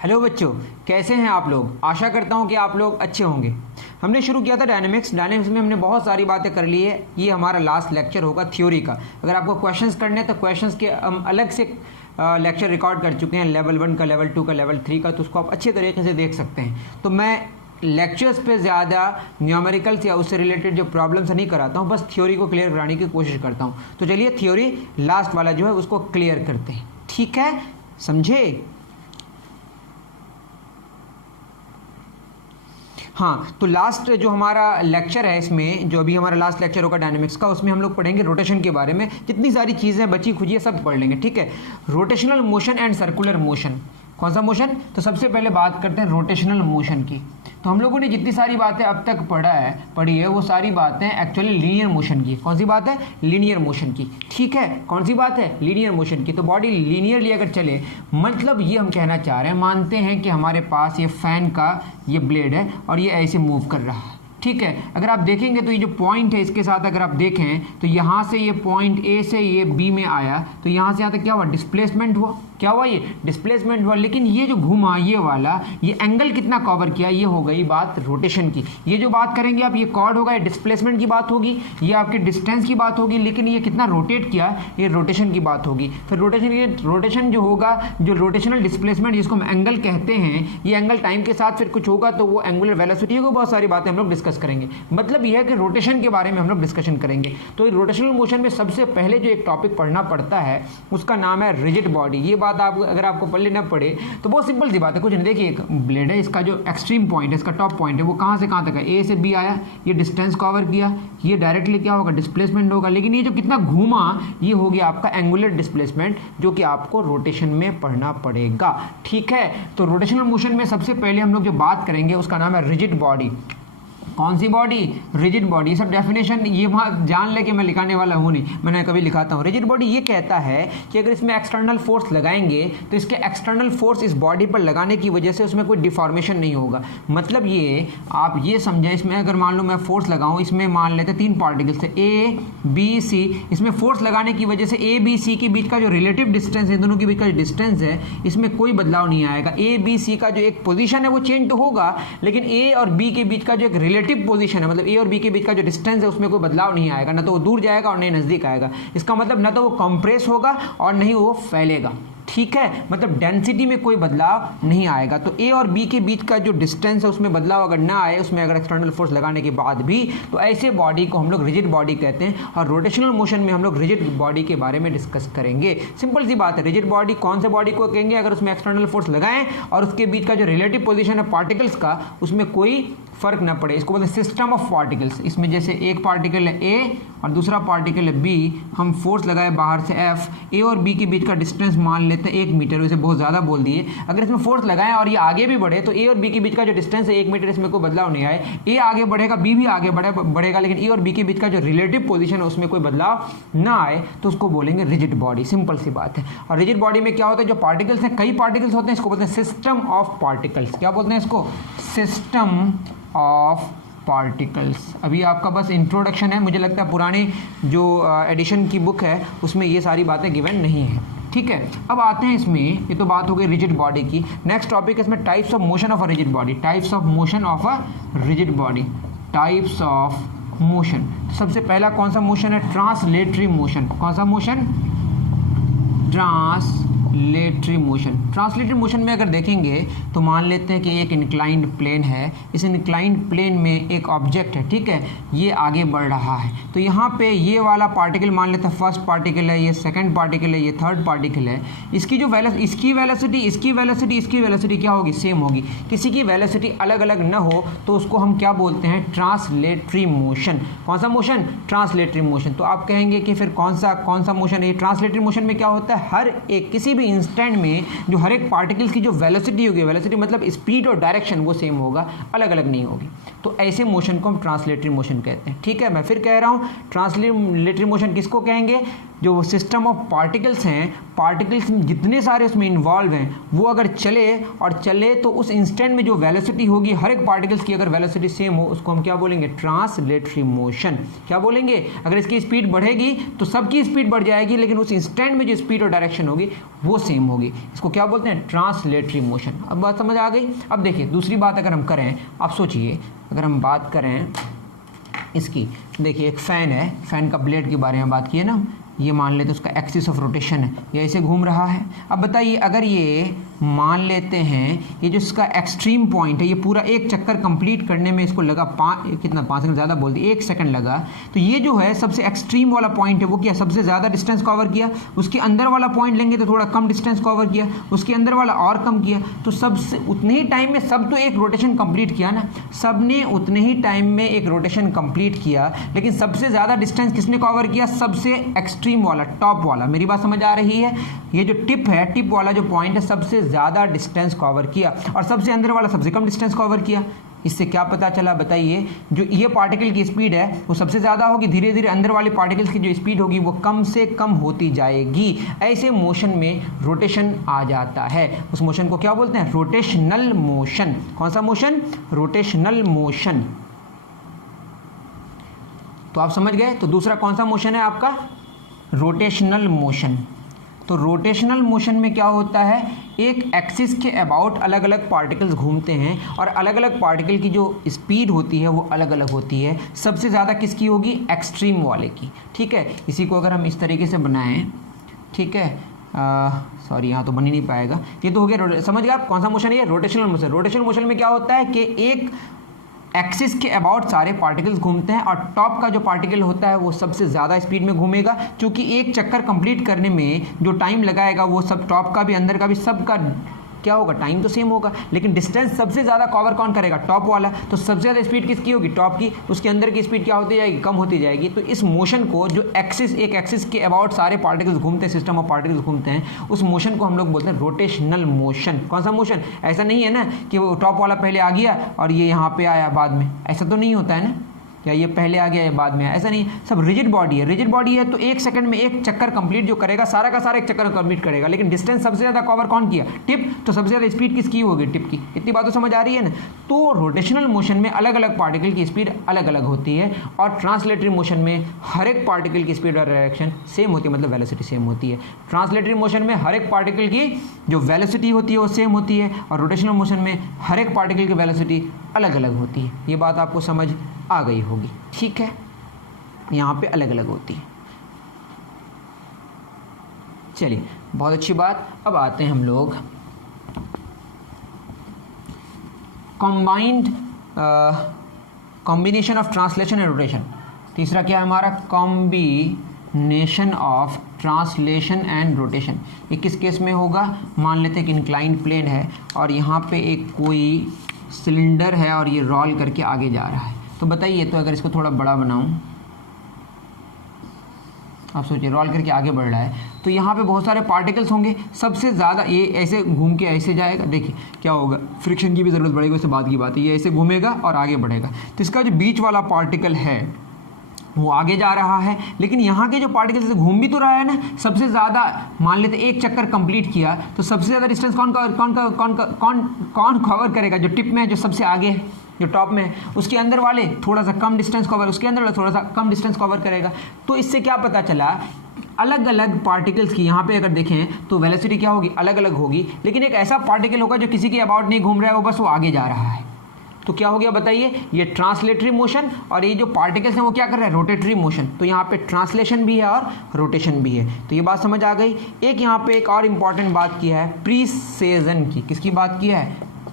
Hello बच्चों, कैसे हैं आप लोग। आशा करता हूं कि आप लोग अच्छे होंगे। हमने शुरू किया था डायनेमिक्स में हमने बहुत सारी बातें कर ली है। ये हमारा लास्ट लेक्चर होगा थ्योरी का। अगर आपको क्वेश्चंस करने हैं तो क्वेश्चंस के हम अलग से लेक्चर रिकॉर्ड कर चुके हैं, लेवल 1 का, लेवल 2 का, लेवल 3 का, तो उसको आप अच्छे तरीके से देख सकते हैं। तो मैं लेक्चर्स पे ज़्यादा न्यूमेरिकल्स या उससे रिलेटेड जो प्रॉब्लम्स नहीं कराता हूँ, बस थ्योरी को क्लियर कराने की कोशिश करता हूँ। तो चलिए थ्योरी लास्ट वाला जो है उसको क्लियर करते हैं, ठीक है, समझे। हाँ, तो लास्ट जो हमारा लेक्चर है, इसमें जो अभी हमारा लास्ट लेक्चर होगा डायनेमिक्स का, उसमें हम लोग पढ़ेंगे रोटेशन के बारे में। जितनी सारी चीज़ें बची खुची है सब पढ़ लेंगे, ठीक है। Rotational motion and circular motion. कौन सा मोशन? तो सबसे पहले बात करते हैं रोटेशनल मोशन की। तो हम लोगों ने जितनी सारी बातें अब तक पढ़ी है वो सारी बातें एक्चुअली लीनियर मोशन की। कौन सी बात है? लीनियर मोशन की, ठीक है। कौन सी बात है? लीनियर मोशन की। तो बॉडी लीनियरली अगर चले, मतलब ये हम कहना चाह रहे हैं, मानते हैं कि हमारे पास ये फैन का ये ब्लेड है और ये ऐसे मूव कर रहा है, ठीक है। अगर आप देखेंगे तो ये जो पॉइंट है इसके साथ अगर आप देखें तो यहाँ से ये पॉइंट ए से ये बी में आया, तो यहाँ से यहाँ तक क्या हुआ? डिस्प्लेसमेंट हुआ। क्या हुआ? ये डिस्प्लेसमेंट हुआ। लेकिन ये जो घूमा ये वाला, ये एंगल कितना कवर किया, ये हो गई बात रोटेशन की। ये जो बात करेंगे आप, ये कॉर्ड होगा, ये डिस्प्लेसमेंट की बात होगी, ये आपके डिस्टेंस की बात होगी, लेकिन ये कितना रोटेट किया, ये रोटेशन की बात होगी। फिर रोटेशन जो होगा, जो रोटेशनल डिस्प्लेसमेंट जिसको हम एंगल कहते हैं, ये एंगल टाइम के साथ फिर कुछ होगा तो वो एंगुलर वेलोसिटी होगी। बहुत सारी बातें हम लोग डिस्कस करेंगे। मतलब यह है कि रोटेशन के बारे में हम लोग डिस्कशन करेंगे। तो रोटेशनल मोशन में सबसे पहले जो एक टॉपिक पढ़ना पड़ता है उसका नाम है रिजिड बॉडी। ये बात आप अगर आपको पढ़ने ना पड़े तो बहुत सिंपल सी बात है, कुछ नहीं। देखिए, एक ब्लेड है, इसका जो एक्सट्रीम पॉइंट है, इसका टॉप पॉइंट है, वो कहाँ से कहाँ तक है? ए से बी आया, ये डिस्टेंस कवर किया, ये डायरेक्टली क्या होगा? डिस्प्लेसमेंट होगा। लेकिन ये जो कितना घूमा, ये हो गया आपका एंगुलर डिस्प्लेसमेंट, जो कि आपको रोटेशन में पढ़ना पड़ेगा, ठीक है। तो रोटेशनल मोशन में सबसे पहले हम लोग जो बात करेंगे उसका नाम है रिजिड बॉडी। कौन सी बॉडी? Rigid body. सब डेफिनेशन ये वहाँ जान ले कि मैं लिखाने वाला हूँ नहीं, मैंने कभी लिखाता हूँ। रिजिड बॉडी ये कहता है कि अगर इसमें एक्सटर्नल फोर्स लगाएंगे तो इसके एक्सटर्नल फोर्स इस बॉडी पर लगाने की वजह से उसमें कोई डिफॉर्मेशन नहीं होगा। मतलब ये आप ये समझें, इसमें अगर मान लो मैं फोर्स लगाऊँ, इसमें मान लेते 3 पार्टिकल्स थे ए बी सी। इसमें फोर्स लगाने की वजह से ए बी सी के बीच का जो रिलेटिव डिस्टेंस है, दोनों के बीच का जो डिस्टेंस है, इसमें कोई बदलाव नहीं आएगा। ए बी सी का जो एक पोजीशन है वो चेंज तो होगा, लेकिन ए और बी के बीच का जो एक रिलेटिव पोजीशन है, मतलब ए और बी के बीच का जो डिस्टेंस है, उसमें कोई बदलाव नहीं आएगा। ना तो वो दूर जाएगा और नहीं नजदीक आएगा। इसका मतलब ना तो वो कंप्रेस होगा और नहीं वो फैलेगा, ठीक है। मतलब डेंसिटी में कोई बदलाव नहीं आएगा। तो ए और बी के बीच का जो डिस्टेंस है उसमें बदलाव अगर ना आए, उसमें अगर एक्सटर्नल फोर्स लगाने के बाद भी, तो ऐसे बॉडी को हम लोग रिजिड बॉडी कहते हैं। और रोटेशनल मोशन में हम लोग रिजिड बॉडी के बारे में डिस्कस करेंगे। सिंपल सी बात है, रिजिड बॉडी कौन से बॉडी को कहेंगे? अगर उसमें एक्सटर्नल फोर्स लगाएं और उसके बीच का जो रिलेटिव पोजिशन है पार्टिकल्स का, उसमें कोई फर्क ना पड़े, इसको बोलते हैं सिस्टम ऑफ पार्टिकल्स। इसमें जैसे एक पार्टिकल है ए और दूसरा पार्टिकल है बी, हम फोर्स लगाए बाहर से एफ, ए और बी के बीच का डिस्टेंस मान लेते हैं 1 मीटर, वैसे बहुत ज़्यादा बोल दिए। अगर इसमें फोर्स लगाएं और ये आगे भी बढ़े तो ए और बी के बीच का जो डिस्टेंस है 1 मीटर, इसमें कोई बदलाव नहीं आए। ए आगे बढ़ेगा, बी भी आगे बढ़ेगा, लेकिन ए और बी के बीच का जो रिलेटिव पोजीशन है उसमें कोई बदलाव ना आए, तो उसको बोलेंगे रिजिड बॉडी। सिंपल सी बात है। और रिजिड बॉडी में क्या होता है? जो पार्टिकल्स हैं, कई पार्टिकल्स होते हैं, इसको बोलते हैं सिस्टम ऑफ पार्टिकल्स। क्या बोलते हैं इसको? System of particles. अभी आपका बस इंट्रोडक्शन है, मुझे लगता है पुरानी जो एडिशन की बुक है उसमें ये सारी बातें गिवन नहीं है, ठीक है। अब आते हैं इसमें, ये तो बात हो गई रिजिड बॉडी की। नेक्स्ट टॉपिक है इसमें types of motion of a rigid body. Types of motion of a rigid body. Types of motion. सबसे पहला कौन सा मोशन है? Translatory motion. कौन सा motion? Translatory motion. Translatory motion में अगर देखेंगे तो मान लेते हैं कि एक इंक्लाइंड प्लेन है। इस इंक्लाइंड प्लेन में एक ऑब्जेक्ट है, ठीक है, ये आगे बढ़ रहा है। तो यहाँ पे ये वाला पार्टिकल मान लेते हैं फर्स्ट पार्टिकल है, ये सेकंड पार्टिकल है, ये थर्ड पार्टिकल है। इसकी जो इसकी वेलोसिटी क्या होगी? सेम होगी। किसी की वेलोसिटी अलग अलग ना हो तो उसको हम क्या बोलते हैं? Translatory motion. कौन सा मोशन? Translatory motion. तो आप कहेंगे कि फिर कौन सा मोशन है? ट्रांसलेटरी मोशन में क्या होता है? हर एक किसी भी इंस्टेंट में जो हर एक पार्टिकल्स की जो वेलोसिटी होगी, वेलोसिटी मतलब स्पीड और डायरेक्शन, वो सेम होगा, अलग अलग नहीं होगी। तो ऐसे मोशन को हम ट्रांसलेटरी मोशन कहते हैं, ठीक है। मैं फिर कह रहा हूँ, ट्रांसलेटरी मोशन किसको कहेंगे? जो सिस्टम ऑफ पार्टिकल्स हैं, पार्टिकल्स जितने सारे उसमें इन्वॉल्व हैं, वो अगर चले तो उस इंस्टेंट में जो वेलोसिटी होगी, हर एक पार्टिकल्स की अगर वेलोसिटी सेम हो, उसको हम क्या बोलेंगे? Translatory motion. क्या बोलेंगे? अगर इसकी स्पीड बढ़ेगी तो सबकी स्पीड बढ़ जाएगी, लेकिन उस इंस्टेंट में जो स्पीड और डायरेक्शन होगी वो सेम होगी। इसको क्या बोलते हैं? Translatory motion. अब बात समझ आ गई। अब देखिए दूसरी बात अगर हम करें, आप सोचिए अगर हम बात करें इसकी, देखिए एक फ़ैन है, फ़ैन का ब्लेड के बारे में बात की है ना, ये मान लेते हैं उसका एक्सिस ऑफ रोटेशन है, ये ऐसे घूम रहा है। अब बताइए अगर ये मान लेते हैं ये जो इसका एक्सट्रीम पॉइंट है, ये पूरा एक चक्कर कंप्लीट करने में इसको लगा 5 सेकंड ज़्यादा बोल दिए, 1 सेकंड लगा, तो ये जो है सबसे एक्सट्रीम वाला पॉइंट है वो क्या सबसे ज़्यादा डिस्टेंस कवर किया, उसके अंदर वाला पॉइंट लेंगे तो थोड़ा कम डिस्टेंस कवर किया, उसके अंदर वाला और कम किया, तो सबसे उतने ही टाइम में सब तो एक रोटेशन कंप्लीट किया ना, सब ने उतने ही टाइम में एक रोटेशन कंप्लीट किया, लेकिन सबसे ज़्यादा डिस्टेंस किसने कवर किया? सबसे एक्सट्रीम वाला, टॉप वाला। मेरी बात समझ आ रही है? ये जो टिप है, टिप वाला जो पॉइंट है सबसे ज़्यादा डिस्टेंस कवर किया, और सबसे अंदर वाला सबसे कम डिस्टेंस कवर किया। इससे क्या पता चला बताइए? जो ये पार्टिकल की स्पीड है वो सबसे ज़्यादा होगी, धीरे धीरे अंदर वाले पार्टिकल्स की जो स्पीड होगी वो कम से कम होती जाएगी। ऐसे मोशन में रोटेशन आ जाता है। उस मोशन को क्या बोलते हैं? Rotational motion. कौन सा मोशन? Rotational motion. तो आप समझ गए। तो दूसरा कौन सा मोशन है आपका? Rotational motion. तो रोटेशनल मोशन में क्या होता है? एक एक्सिस के अबाउट अलग अलग पार्टिकल्स घूमते हैं, और अलग अलग पार्टिकल की जो स्पीड होती है वो अलग अलग होती है। सबसे ज़्यादा किसकी होगी? एक्सट्रीम वाले की। ठीक है, इसी को अगर हम इस तरीके से बनाएं, ठीक है, सॉरी यहाँ तो बन ही नहीं पाएगा। ये तो हो गया, समझ गए आप कौन सा मोशन है? ये रोटेशनल मोशन। रोटेशनल मोशन में क्या होता है कि एक एक्सिस के अबाउट सारे पार्टिकल्स घूमते हैं, और टॉप का जो पार्टिकल होता है वो सबसे ज़्यादा स्पीड में घूमेगा, क्योंकि एक चक्कर कंप्लीट करने में जो टाइम लगाएगा वो सब टॉप का भी अंदर का भी सबका क्या होगा? टाइम तो सेम होगा, लेकिन डिस्टेंस सबसे ज़्यादा कवर कौन करेगा? टॉप वाला। तो सबसे ज़्यादा स्पीड किसकी होगी? टॉप की। उसके अंदर की स्पीड क्या होती जाएगी? कम होती जाएगी। तो इस मोशन को जो एक्सिस, एक एक्सिस के अबाउट सारे पार्टिकल्स घूमते हैं, सिस्टम ऑफ पार्टिकल्स घूमते हैं, उस मोशन को हम लोग बोलते हैं रोटेशनल मोशन। कौन सा मोशन? ऐसा नहीं है ना कि वो टॉप वाला पहले आ गया और ये यहाँ पे आया बाद में, ऐसा तो नहीं होता है ना, क्या ये पहले आ गया या बाद में आया, ऐसा नहीं। सब रिजिड बॉडी है। रिजिड बॉडी है तो 1 सेकंड में एक चक्कर कंप्लीट जो करेगा सारा का सारा एक चक्कर कंप्लीट करेगा, लेकिन डिस्टेंस सबसे ज़्यादा कवर कौन किया? टिप। तो सबसे ज़्यादा स्पीड किसकी होगी? टिप की। इतनी बात तो समझ आ रही है ना। तो रोटेशनल मोशन में अलग अलग पार्टिकल की स्पीड अलग अलग होती है, और ट्रांसलेटरी मोशन में हर एक पार्टिकल की स्पीड और डायरेक्शन सेम होती है, मतलब वेलोसिटी सेम होती है। ट्रांसलेटरी मोशन में हर एक पार्टिकल की जो वेलोसिटी होती है वो सेम होती है, और रोटेशनल मोशन में हर एक पार्टिकल की वेलोसिटी अलग अलग होती है। ये बात आपको समझ आ गई होगी। ठीक है, यहाँ पे अलग अलग होती है। चलिए, बहुत अच्छी बात। अब आते हैं हम लोग combination of translation and rotation. तीसरा क्या है हमारा? Combination of translation and rotation. ये किस केस में होगा? मान लेते हैं कि इंक्लाइंड प्लेन है और यहाँ पे एक कोई सिलेंडर है और ये रोल करके आगे जा रहा है। तो बताइए, तो अगर इसको थोड़ा बड़ा बनाऊं, आप सोचिए रोल करके आगे बढ़ रहा है, तो यहाँ पे बहुत सारे पार्टिकल्स होंगे। सबसे ज़्यादा ये ऐसे घूम के ऐसे जाएगा, देखिए क्या होगा? फ्रिक्शन की भी ज़रूरत पड़ेगी, उससे बाद की बात है। ये ऐसे घूमेगा और आगे बढ़ेगा, तो इसका जो बीच वाला पार्टिकल है वो आगे जा रहा है, लेकिन यहाँ के जो पार्टिकल से घूम भी तो रहा है ना। सबसे ज़्यादा मान लेते एक चक्कर कंप्लीट किया, तो सबसे ज़्यादा डिस्टेंस कौन कवर करेगा? जो टिप में है, जो सबसे आगे है, जो टॉप में है, उसके अंदर वाले थोड़ा सा कम डिस्टेंस कवर, उसके अंदर वाला थोड़ा सा कम डिस्टेंस कवर करेगा। तो इससे क्या पता चला? अलग अलग पार्टिकल्स की यहाँ पे अगर देखें तो वेलोसिटी क्या होगी? अलग अलग होगी, लेकिन एक ऐसा पार्टिकल होगा जो किसी के अबाउट नहीं घूम रहा है, वो बस वो आगे जा रहा है। तो क्या हो गया बताइए? ये ट्रांसलेटरी मोशन, और ये जो पार्टिकल्स हैं वो क्या कर रहे हैं? Rotatory motion. तो यहाँ पे ट्रांसलेशन भी है और रोटेशन भी है। तो ये बात समझ आ गई। एक यहाँ पे एक और इम्पॉर्टेंट बात की है प्रीसेजन की। किसकी बात की है?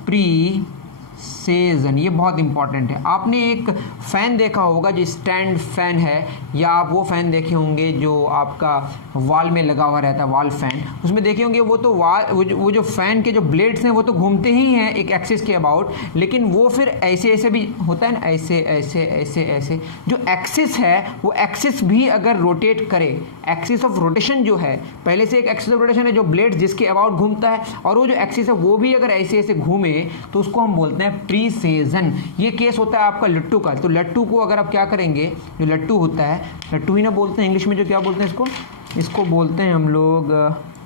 प्रीसेजन। ये बहुत इंपॉर्टेंट है। आपने एक फ़ैन देखा होगा जो स्टैंड फ़ैन है, या आप वो फ़ैन देखे होंगे जो आपका वॉल में लगा हुआ रहता है, वॉल फ़ैन। उसमें देखे होंगे वो तो वो जो फ़ैन के जो ब्लेड्स हैं वो तो घूमते ही हैं एक एक्सिस के अबाउट, लेकिन वो फिर ऐसे ऐसे भी होता है ना, ऐसे ऐसे ऐसे ऐसे। जो एक्सिस है वो एक्सिस भी अगर रोटेट करे, एक्सिस ऑफ रोटेशन जो है, पहले से एक एक्सिस ऑफ रोटेशन है जो ब्लेड जिसके अबाउट घूमता है, और वो जो एक्सिस है वो भी अगर ऐसे ऐसे घूमे तो उसको हम बोलते हैं प्रीसेजन। ये केस होता है आपका लट्टू का। तो लट्टू को अगर आप क्या करेंगे, जो लट्टू होता है, लट्टू ही ना बोलते हैं इंग्लिश में, जो क्या बोलते हैं इसको बोलते हैं हम लोग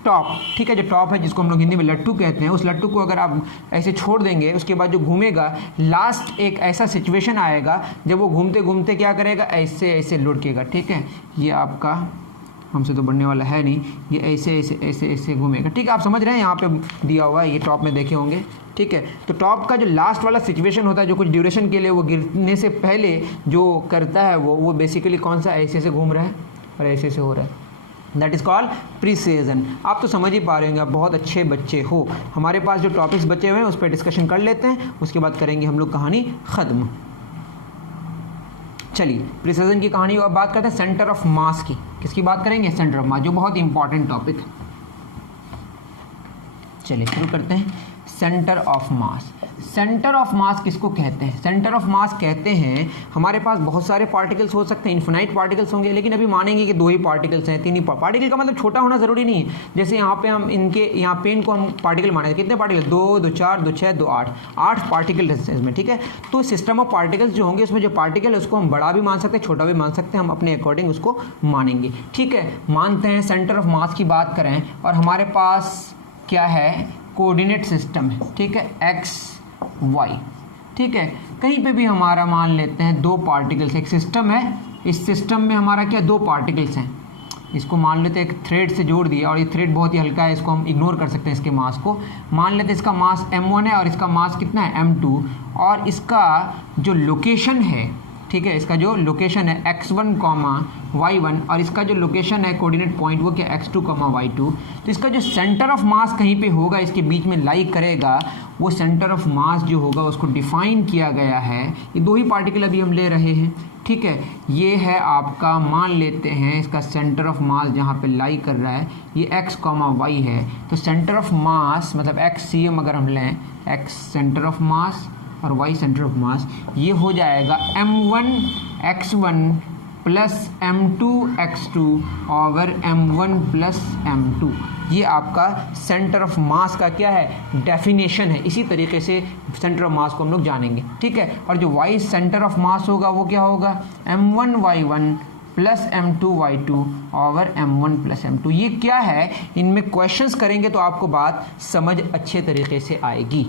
टॉप। ठीक है, जो टॉप है जिसको हम लोग हिंदी में लट्टू कहते हैं, उस लट्टू को अगर आप ऐसे छोड़ देंगे, उसके बाद जो घूमेगा, लास्ट एक ऐसा सिचुएशन आएगा जब वो घूमते घूमते क्या करेगा? ऐसे ऐसे लुढ़केगा। ठीक है, ये आपका हमसे तो बढ़ने वाला है नहीं, ये ऐसे ऐसे ऐसे ऐसे घूमेगा, ठीक है। आप समझ रहे हैं, यहाँ पे दिया हुआ है, ये टॉप में देखे होंगे, ठीक है। तो टॉप का जो लास्ट वाला सिचुएशन होता है, जो कुछ ड्यूरेशन के लिए वो गिरने से पहले जो करता है वो बेसिकली कौन सा, ऐसे ऐसे घूम रहा है और ऐसे ऐसे हो रहा है, दैट इज़ कॉल्ड प्रीसीजन। आप तो समझ ही पा रहे होंगे, आप बहुत अच्छे बच्चे हो। हमारे पास जो टॉपिक्स बचे हुए हैं उस पर डिस्कशन कर लेते हैं, उसके बाद करेंगे हम लोग कहानी ख़त्म। चलिए प्रीसीजन की कहानी अब बात करते हैं सेंटर ऑफ मास की। किसकी बात करेंगे, सेंटर ऑफ मास, जो बहुत इंपॉर्टेंट टॉपिक है। चलिए शुरू करते हैं। Centre of mass, centre of mass किसको कहते हैं? सेंटर ऑफ मास कहते हैं, हमारे पास बहुत सारे पार्टिकल्स हो सकते हैं, इन्फिनाइट पार्टिकल्स होंगे, लेकिन अभी मानेंगे कि 2 ही पार्टिकल्स हैं, 3 ही। पार्टिकल का मतलब छोटा होना जरूरी नहीं है। जैसे यहाँ पे हम इनके यहाँ पेन को हम पार्टिकल माने, कितने पार्टिकल, 2, 2, 4, 2, 6, 2, 8 पार्टिकल इसमें, ठीक है। तो सिस्टम ऑफ पार्टिकल्स जो होंगे, उसमें जो पार्टिकल है उसको हम बड़ा भी मान सकते हैं, छोटा भी मान सकते हैं, हम अपने अकॉर्डिंग उसको मानेंगे, ठीक है। मानते हैं सेंटर ऑफ मास की बात करें, और हमारे पास क्या है, कोऑर्डिनेट सिस्टम है, ठीक है, एक्स वाई, ठीक है। कहीं पे भी हमारा मान लेते हैं 2 पार्टिकल्स, एक सिस्टम है, इस सिस्टम में हमारा क्या 2 पार्टिकल्स हैं, इसको मान लेते हैं एक थ्रेड से जोड़ दिया, और ये थ्रेड बहुत ही हल्का है, इसको हम इग्नोर कर सकते हैं, इसके मास को मान लेते हैं, इसका मास m1 है और इसका मास कितना है m2, और इसका जो लोकेशन है, ठीक है, इसका जो लोकेशन है x1, y1, और इसका जो लोकेशन है कोऑर्डिनेट पॉइंट वो क्या x2, y2। तो इसका जो सेंटर ऑफ मास कहीं पे होगा, इसके बीच में लाई करेगा, वो सेंटर ऑफ मास जो होगा उसको डिफाइन किया गया है। ये 2 ही पार्टिकल अभी हम ले रहे हैं, ठीक है। ये है आपका, मान लेते हैं इसका सेंटर ऑफ मास जहाँ पे लाई कर रहा है, ये x, y है। तो सेंटर ऑफ मास मतलब XCM अगर हम लें, x सेंटर ऑफ मास और y सेंटर ऑफ मास, ये हो जाएगा m1 x1 plus m2 x2 over m1 plus m2। ये आपका सेंटर ऑफ मास का क्या है, डेफिनेशन है। इसी तरीके से सेंटर ऑफ मास को हम लोग जानेंगे, ठीक है। और जो y सेंटर ऑफ मास होगा वो क्या होगा, m1 y1 plus m2 y2 over m1 plus m2। ये क्या है, इनमें क्वेश्चंस करेंगे तो आपको बात समझ अच्छे तरीके से आएगी,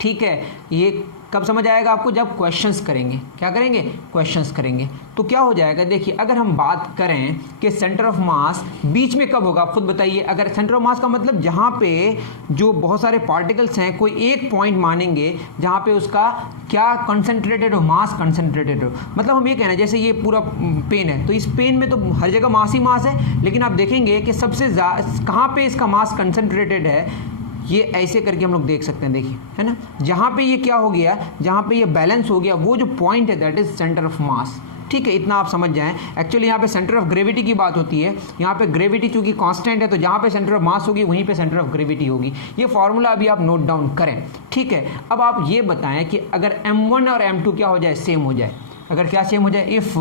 ठीक है। ये कब समझ आएगा आपको, जब क्वेश्चंस करेंगे। क्या करेंगे, क्वेश्चंस करेंगे। तो क्या हो जाएगा, देखिए अगर हम बात करें कि सेंटर ऑफ मास बीच में कब होगा, आप खुद बताइए। अगर सेंटर ऑफ मास का मतलब जहाँ पे जो बहुत सारे पार्टिकल्स हैं, कोई एक पॉइंट मानेंगे जहाँ पे उसका क्या कंसंट्रेटेड हो, मास कंसंट्रेटेड हो। मतलब हम ये कहना है, जैसे ये पूरा पेन है, तो इस पेन में तो हर जगह मास ही मास है, लेकिन आप देखेंगे कि सबसे कहाँ पे इसका मास कंसंट्रेटेड है, ये ऐसे करके हम लोग देख सकते हैं, देखिए, है ना। जहाँ पे ये क्या हो गया, जहाँ पे ये बैलेंस हो गया, वो जो पॉइंट है that is centre of mass, ठीक है। इतना आप समझ जाएं। एक्चुअली यहाँ पे सेंटर ऑफ ग्रेविटी की बात होती है, यहाँ पे ग्रेविटी चूंकि कांस्टेंट है, तो जहाँ पे सेंटर ऑफ मास होगी वहीं पे सेंटर ऑफ ग्रेविटी होगी। ये फॉर्मूला अभी आप नोट डाउन करें, ठीक है। अब आप ये बताएं कि अगर m1 और m2 क्या हो जाए, सेम हो जाए। अगर क्या सेम हो जाए, if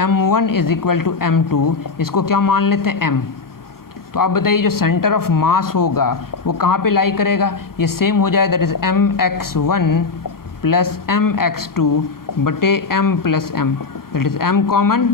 m1 is equal to m2, इसको क्या मान लेते हैं m, तो आप बताइए जो सेंटर ऑफ मास होगा वो कहाँ पे लाई करेगा, ये सेम हो जाए, that is mx1 plus mx2 बटे m plus m, that is m common,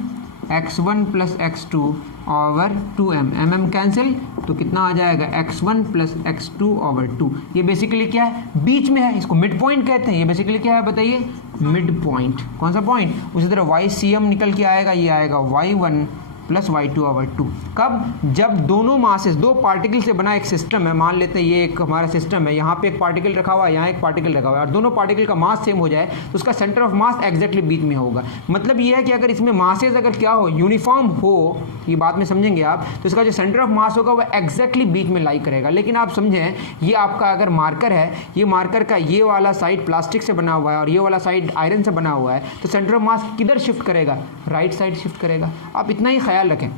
x1 plus x2 over 2m, mm cancel, तो कितना आ जाएगा x1 प्लस x2 ओवर 2। ये बेसिकली क्या है, बीच में है, इसको मिड पॉइंट कहते हैं। ये बेसिकली क्या है बताइए, मिड पॉइंट। कौन सा पॉइंट, उसी तरह YCM निकल के आएगा, ये आएगा y1 प्लस y2 ओवर 2। कब, जब दोनों मासेस, 2 पार्टिकल से बना एक सिस्टम है, मान लेते हैं ये एक हमारा सिस्टम है, यहाँ पे एक पार्टिकल रखा हुआ है, यहाँ एक पार्टिकल रखा हुआ है, और दोनों पार्टिकल का मास सेम हो जाए तो उसका सेंटर ऑफ मास एग्जैक्टली बीच में होगा। मतलब ये है कि अगर इसमें मासेस अगर क्या हो, यूनिफॉर्म हो, ये बात में समझेंगे आप, तो इसका जो सेंटर ऑफ मास होगा वो एग्जैक्टली बीच में लाई करेगा। लेकिन आप समझें, ये आपका अगर मार्कर है, ये मार्कर का ये वाला साइड प्लास्टिक से बना हुआ है और ये वाला साइड आयरन से बना हुआ है, तो सेंटर ऑफ मास किधर शिफ्ट करेगा, राइट साइड शिफ्ट करेगा। आप इतना ही ख्याल रखें,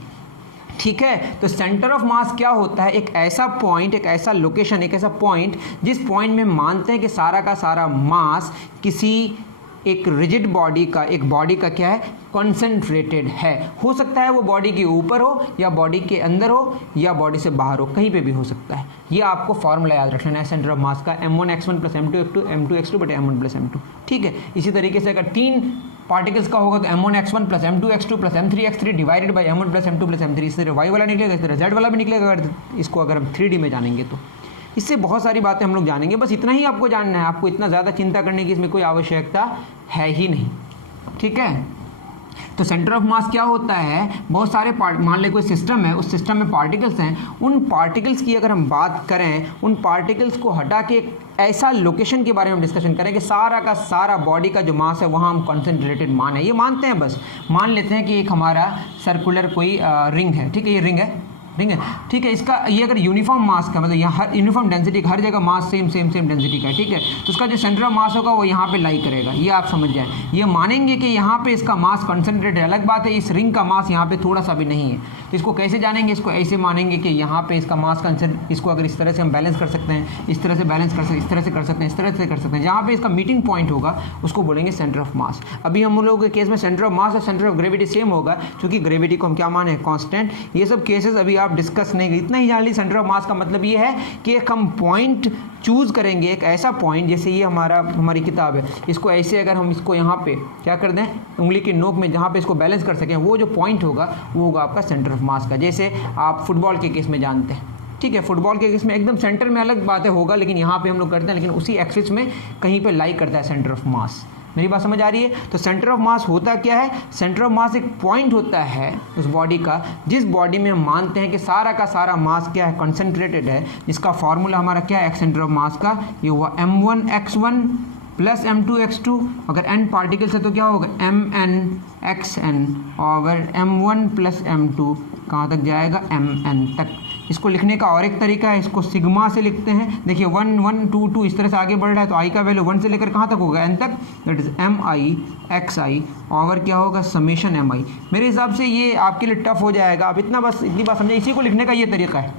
ठीक है। तो सेंटर ऑफ मास क्या होता है, एक ऐसा पॉइंट, एक ऐसा लोकेशन, एक ऐसा पॉइंट जिस पॉइंट में मानते हैं कि सारा का सारा मास किसी एक रिजिड बॉडी का, एक बॉडी का क्या है, कॉन्सेंट्रेटेड है। हो सकता है वो बॉडी के ऊपर हो या बॉडी के अंदर हो या बॉडी से बाहर हो, कहीं पे भी हो सकता है। ये आपको फॉर्मूला याद रखना है सेंटर ऑफ मास का, m1 x1 plus m2 x2 बटे m1 प्लस m2, ठीक है। इसी तरीके से अगर 3 पार्टिकल्स का होगा तो m1 x1 plus m2 x2 plus m3 x3 divided by m1 plus m2 plus m3। इस तरह y वाला निकलेगा, इस तरह z वाला भी निकलेगा, अगर इसको अगर हम 3D में जानेंगे तो। इससे बहुत सारी बातें हम लोग जानेंगे, बस इतना ही आपको जानना है। आपको इतना ज़्यादा चिंता करने की इसमें कोई आवश्यकता है ही नहीं, ठीक है। तो सेंटर ऑफ मास क्या होता है, बहुत सारे मान ले कोई सिस्टम है, उस सिस्टम में पार्टिकल्स हैं, उन पार्टिकल्स की अगर हम बात करें, उन पार्टिकल्स को हटा के एक ऐसा लोकेशन के बारे में डिस्कशन करें कि सारा का सारा बॉडी का जो मास है वहाँ हम कंसंट्रेटेड मान है, ये मानते हैं, बस मान लेते हैं कि एक हमारा सर्कुलर कोई रिंग है, ठीक है, ये रिंग है, ठीक है, इसका ये अगर यूनिफॉर्म मास का मतलब यहाँ हर यूनिफॉर्म डेंसिटी हर जगह मास सेम डेंसिटी का है, ठीक है, तो उसका जो सेंटर ऑफ मास होगा वो यहाँ पे लाई करेगा, ये आप समझ जाए। ये मानेंगे कि यहाँ पे इसका मास कंसंट्रेट है, अलग बात है इस रिंग का मास यहाँ पे थोड़ा सा भी नहीं है, तो इसको कैसे जानेंगे, इसको ऐसे मानेंगे कि यहाँ पे इसका मास कंसंट्रेट, इसको अगर इस तरह से हम बैलेंस कर सकते हैं, इस तरह से बैलेंस कर सकते हैं, इस तरह से कर सकते हैं, इस तरह से कर सकते हैं, जहाँ पे इसका मीटिंग पॉइंट होगा उसको बोलेंगे सेंटर ऑफ मास। अभी हम लोगों के केस में सेंटर ऑफ मास और सेंटर ऑफ ग्रेविटी सेम होगा, क्योंकि ग्रेविटी को हम क्या माने, कांस्टेंट। ये सब केसेस अभी आप डिस्कस नहीं, इतना ही जान ली। सेंटर ऑफ मास का मतलब ये है कि एक हम पॉइंट चूज करेंगे, एक ऐसा पॉइंट, जैसे ये हमारी किताब है, इसको ऐसे अगर हम इसको यहाँ पे क्या कर दें, उंगली की नोक में जहाँ पे इसको बैलेंस कर सकें, वो जो पॉइंट होगा वो होगा आपका सेंटर ऑफ मास का। जैसे आप फुटबॉल के केस में जानते हैं, ठीक है, फुटबॉल के केस में एकदम सेंटर में अलग बातें होगा, लेकिन यहाँ पे हम लोग करते हैं, लेकिन उसी एक्सिस में कहीं पे लाई करता है सेंटर ऑफ मास। मेरी बात समझ आ रही है? तो सेंटर ऑफ मास होता क्या है, सेंटर ऑफ मास एक पॉइंट होता है उस बॉडी का, जिस बॉडी में हम मानते हैं कि सारा का सारा मास क्या है, कंसंट्रेटेड है, जिसका फॉर्मूला हमारा क्या है, सेंटर ऑफ मास का, ये हुआ m1x1 प्लस m2x2, अगर n पार्टिकल्स है तो क्या होगा mn(xn) और m1 प्लस m2 कहाँ तक जाएगा, mn तक। इसको लिखने का और एक तरीका है, इसको सिग्मा से लिखते हैं। देखिए 1 1 2 2 इस तरह से आगे बढ़ रहा है, तो आई का वैल्यू 1 से लेकर कहाँ तक होगा, n तक, दैट इज mi(xi) और क्या होगा समेशन mi। मेरे हिसाब से ये आपके लिए टफ हो जाएगा, आप इतना बस इतनी बात समझे, इसी को लिखने का ये तरीका है।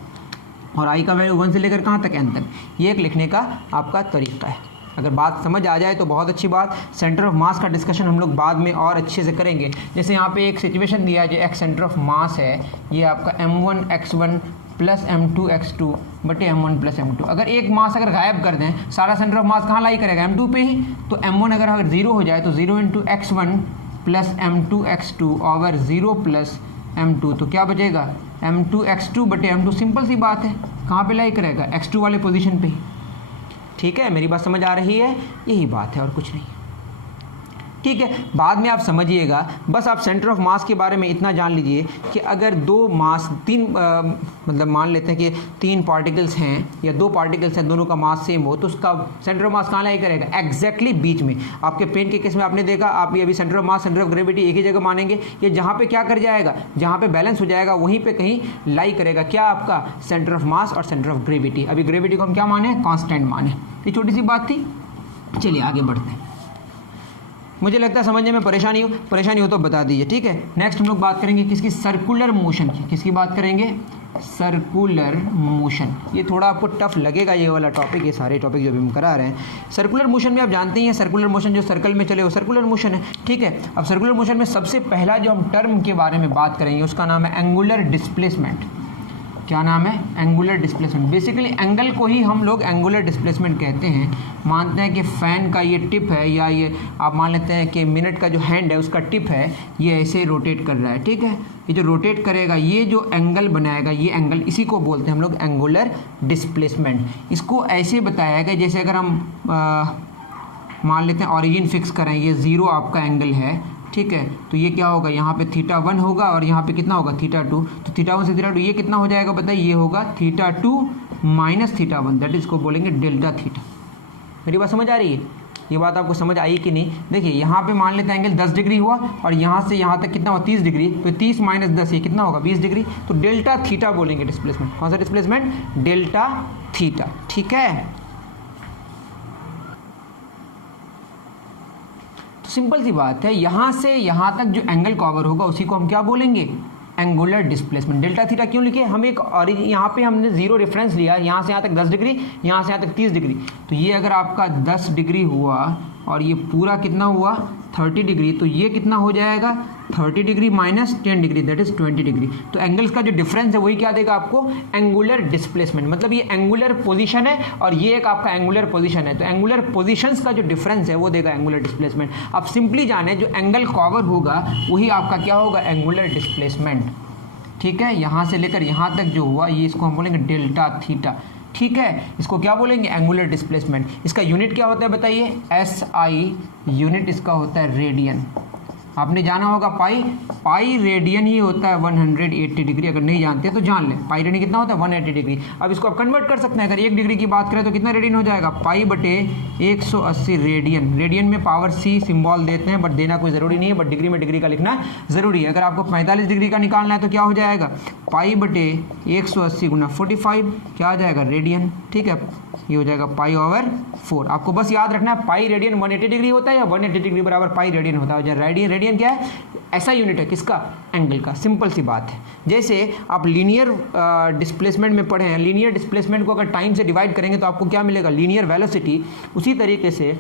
और आई का वैल्यू 1 से लेकर कहाँ तक, n तक, ये एक लिखने का आपका तरीका है। अगर बात समझ आ जाए तो बहुत अच्छी बात। सेंटर ऑफ मास का डिस्कशन हम लोग बाद में और अच्छे से करेंगे। जैसे यहाँ पे एक सिचुएशन दिया है, जो एक सेंटर ऑफ मास है, ये आपका m1x1 प्लस m2x2 बटे m1 प्लस m2। अगर एक मास अगर गायब कर दें, सारा सेंटर ऑफ मास कहाँ लाई करेगा, m2 पे ही, तो m1 अगर 0 हो जाए तो 0 into x1 plus m2x2 over 0 plus m2, तो क्या बचेगा m2x2 बटे m2। सिंपल सी बात है, कहाँ पे लाई करेगा, x2 वाले पोजीशन पे ही। ठीक है, मेरी बात समझ आ रही है, यही बात है और कुछ नहीं। ठीक है, बाद में आप समझिएगा, बस आप सेंटर ऑफ मास के बारे में इतना जान लीजिए कि अगर मतलब मान लेते हैं कि 3 पार्टिकल्स हैं या 2 पार्टिकल्स हैं, दोनों का मास सेम हो, तो उसका सेंटर ऑफ मास कहाँ लाई करेगा, एग्जैक्टली बीच में। आपके पेन के केस में आपने देखा, आप ये अभी centre of mass centre of gravity एक ही जगह मानेंगे, ये जहाँ पे क्या कर जाएगा, जहाँ पे बैलेंस हो जाएगा वहीं पे कहीं लाई करेगा, क्या आपका सेंटर ऑफ मास और सेंटर ऑफ ग्रेविटी। अभी ग्रेविटी को हम क्या माने, कांस्टेंट माने। ये छोटी सी बात थी, चलिए आगे बढ़ते हैं। मुझे लगता है समझने में परेशानी हो तो बता दीजिए, ठीक है। नेक्स्ट हम लोग बात करेंगे किसकी, सर्कुलर मोशन की। किसकी बात करेंगे, सर्कुलर मोशन। ये थोड़ा आपको टफ लगेगा ये वाला टॉपिक, ये सारे टॉपिक जो भी हम करा रहे हैं। सर्कुलर मोशन में आप जानते ही हैं, सर्कुलर मोशन जो सर्कल में चले वो सर्कुलर मोशन है, ठीक है। अब सर्कुलर मोशन में सबसे पहला जो हम टर्म के बारे में बात करेंगे उसका नाम है एंगुलर डिस्प्लेसमेंट। क्या नाम है, एंगुलर डिस्प्लेसमेंट। बेसिकली एंगल को ही हम लोग एंगुलर डिस्प्लेसमेंट कहते हैं। मानते हैं कि फ़ैन का ये टिप है, या ये आप मान लेते हैं कि मिनट का जो हैंड है उसका टिप है, ये ऐसे रोटेट कर रहा है, ठीक है। ये जो रोटेट करेगा, ये जो एंगल बनाएगा, ये एंगल, इसी को बोलते हैं हम लोग एंगुलर डिस्प्लेसमेंट। इसको ऐसे बताया गया, जैसे अगर हम मान लेते हैं ओरिजिन फिक्स करें, ये 0 आपका एंगल है, ठीक है, तो ये क्या होगा, यहाँ पे θ1 होगा और यहाँ पे कितना होगा, θ2। तो θ1 से θ2 ये कितना हो जाएगा बताइए, ये होगा θ2 माइनस θ1, दैट इज को बोलेंगे डेल्टा थीटा। मेरी बात समझ आ रही है, ये बात आपको समझ आई कि नहीं। देखिए यहाँ पे मान लेते हैं एंगल 10 डिग्री हुआ और यहाँ से यहाँ तक कितना हुआ 30 डिग्री, तो 30 माइनस 10 ये कितना होगा 20 डिग्री, तो डेल्टा थीटा बोलेंगे डिस्प्लेसमेंट। कौन सा डिस्प्लेसमेंट, डेल्टा थीटा, ठीक है। सिंपल सी बात है, यहाँ से यहाँ तक जो एंगल कवर होगा उसी को हम क्या बोलेंगे, एंगुलर डिस्प्लेसमेंट। डेल्टा थीटा क्यों लिखे, हम एक और यहाँ पे हमने 0 रेफरेंस लिया, यहाँ से यहाँ तक 10 डिग्री, यहाँ से यहाँ तक 30 डिग्री, तो ये अगर आपका 10 डिग्री हुआ और ये पूरा कितना हुआ 30 डिग्री, तो ये कितना हो जाएगा 30 degree minus 10 degree, that is 20 degree. तो एंगल्स का जो डिफरेंस है वही क्या देगा आपको, एंगुलर डिस्प्लेसमेंट। मतलब ये एंगुलर पोजीशन है और ये एक आपका एंगुलर पोजीशन है, तो एंगुलर पोजीशंस का जो डिफरेंस है वो देगा एंगुलर डिस्प्लेसमेंट। आप सिंपली जाने जो एंगल कवर होगा वही आपका क्या होगा, एंगुलर डिस्प्लेसमेंट, ठीक है। यहाँ से लेकर यहाँ तक जो हुआ ये इसको हम बोलेंगे डेल्टा थीटा, ठीक है। इसको क्या बोलेंगे, एंगुलर डिस्प्लेसमेंट। इसका यूनिट क्या होता है बताइए, SI यूनिट इसका होता है रेडियन, आपने जाना होगा पाई रेडियन ही होता है 180 डिग्री, अगर नहीं जानते तो जान लें। पाई रेडियन कितना होता है 180 डिग्री। अब इसको आप कन्वर्ट कर सकते हैं, अगर 1 डिग्री की बात करें तो कितना रेडियन हो जाएगा, पाई बटे 180 रेडियन। रेडियन में पावर सी सिंबल देते हैं, बट देना कोई ज़रूरी नहीं है, बट डिग्री में डिग्री का लिखना ज़रूरी है। अगर आपको 45 डिग्री का निकालना है तो क्या हो जाएगा, पाई बटे 180 गुना 45 क्या आ जाएगा, रेडियन। ठीक है, ये हो जाएगा पाई ओवर 4। आपको बस याद रखना है पाई रेडियन 180 डिग्री होता है या 180 डिग्री बराबर पाई रेडियन होता है। रेडियन क्या है, ऐसा यूनिट है किसका, एंगल का। सिंपल सी बात है। जैसे आप लीनियर डिस्प्लेसमेंट में पढ़े हैं, लीनियर डिस्प्लेसमेंट को अगर टाइम से डिवाइड करेंगे तो आपको क्या मिलेगा, लीनियर वेलोसिटी। उसी तरीके से